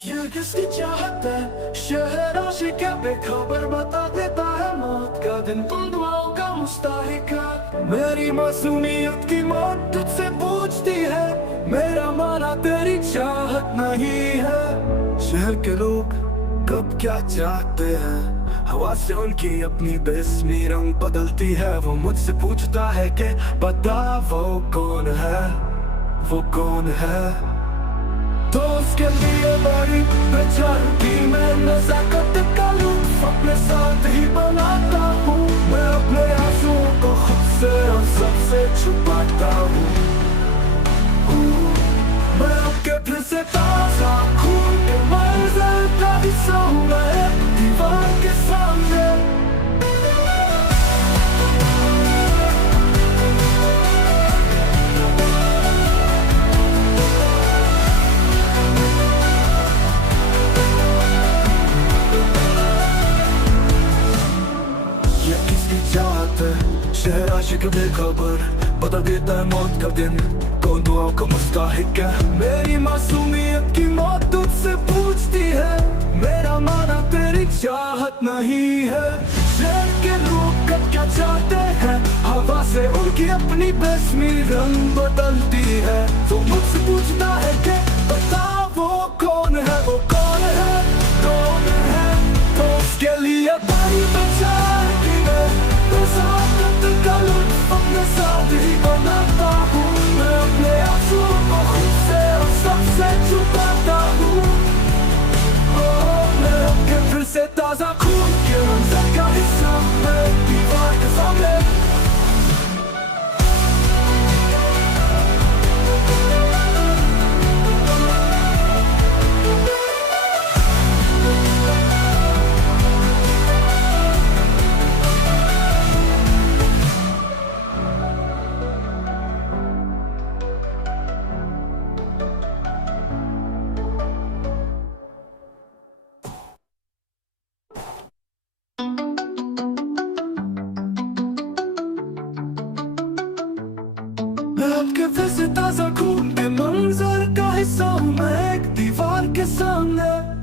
ये किसकी चाहत है, शहर आशिक़ बेखबर बता देता है मौत का दिन, तुम दुआओं का मुस्ताहिक। मेरी मासूमियत की मौत तुझसे पूछती है, मेरा माना तेरी चाहत नहीं है। शहर के लोग कब क्या चाहते हैं, हवा से उनकी अपनी बेस्मी रंग बदलती है। वो मुझसे पूछता है कि बता वो कौन है, वो कौन है। तो उसके लिए बड़ी बेचारगी मैं नज़ाकत का लूट अपने साथ ही बनाता हूँ। मैं अपने आंसुओं को खुद से और सबसे छुपाता हूँ। मैं आपके फिर से ताज़ा खून के मंजर का हिस्सा हूँ, मैं दीवार के सामने। शहर आशिक़ बेखबर बता देता है मौत का दिन, कौन दुआओं का मुस्ताहिक है। मेरी मासूमियत की मौत तुझसे पूछती है, मेरा माना तेरी चाहत नहीं है। शहर के लोग कब क्या चाहते हैं, हवा से उनकी अपनी बेस्मी रंग बदलती है। तो मुझसे पूछता है कि बता वो कौन है, वो कौन है, कौन है। तो उसके लिए बड़ी बेचारगी में का लुत्फ़ अपने साथ ही बनाता हूँ। मैं अपने आंसुओं को खुद से और सबसे छुपाता हूँ। मैं आपके फिर से ताज़ा खून के मंजर का हिस्सा, मैं दीवार के सामने। मैं आपके फिर से ताज़ा खून के मंजर का हिस्सा हूँ, मैं एक दीवार के सामने।